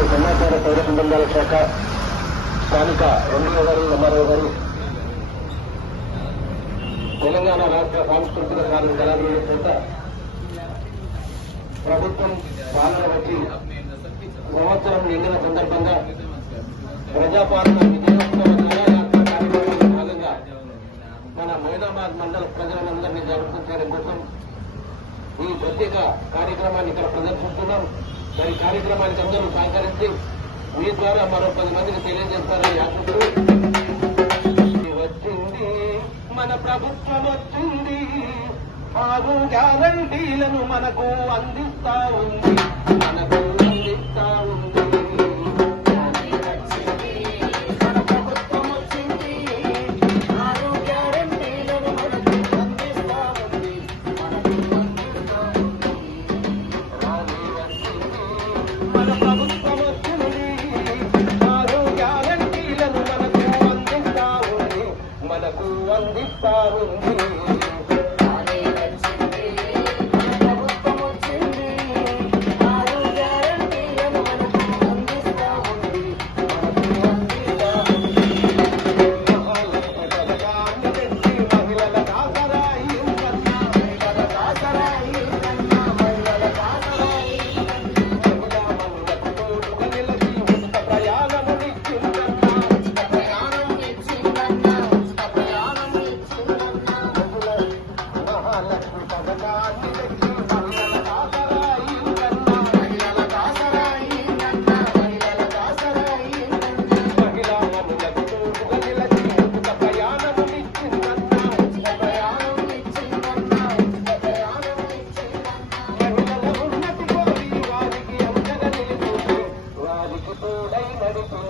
మరియు సమాచార పౌర సంబంధాల శాఖ స్థానిక ఎండీఓ గారు ఎంఆర్ఓ గారు తెలంగాణ రాష్ట్ర సాంస్కృతిక కళాకారుల చేత ప్రభుత్వం పాలన వచ్చి సంవత్సరం నిండిన సందర్భంగా ప్రజాపాలన విజయోత్సవ కార్యక్రమంలో భాగంగా మన మైనాబాద్ మండల ప్రజలందరినీ జరుపుకుంటారు కోసం ఈ ప్రత్యేక కార్యక్రమాన్ని ఇక్కడ ప్రదర్శిస్తున్నాం. మరి కార్యక్రమానికి అందరూ సహకరించి మీ ద్వారా మరో పది మందికి తెలియజేస్తారని యాత్రికులు వచ్చింది మన ప్రభుత్వం వచ్చింది. ఆరు గ్యారంటీలను మనకు అందిస్తా ఉంది. கண்டிப்பாருந்தே no, no.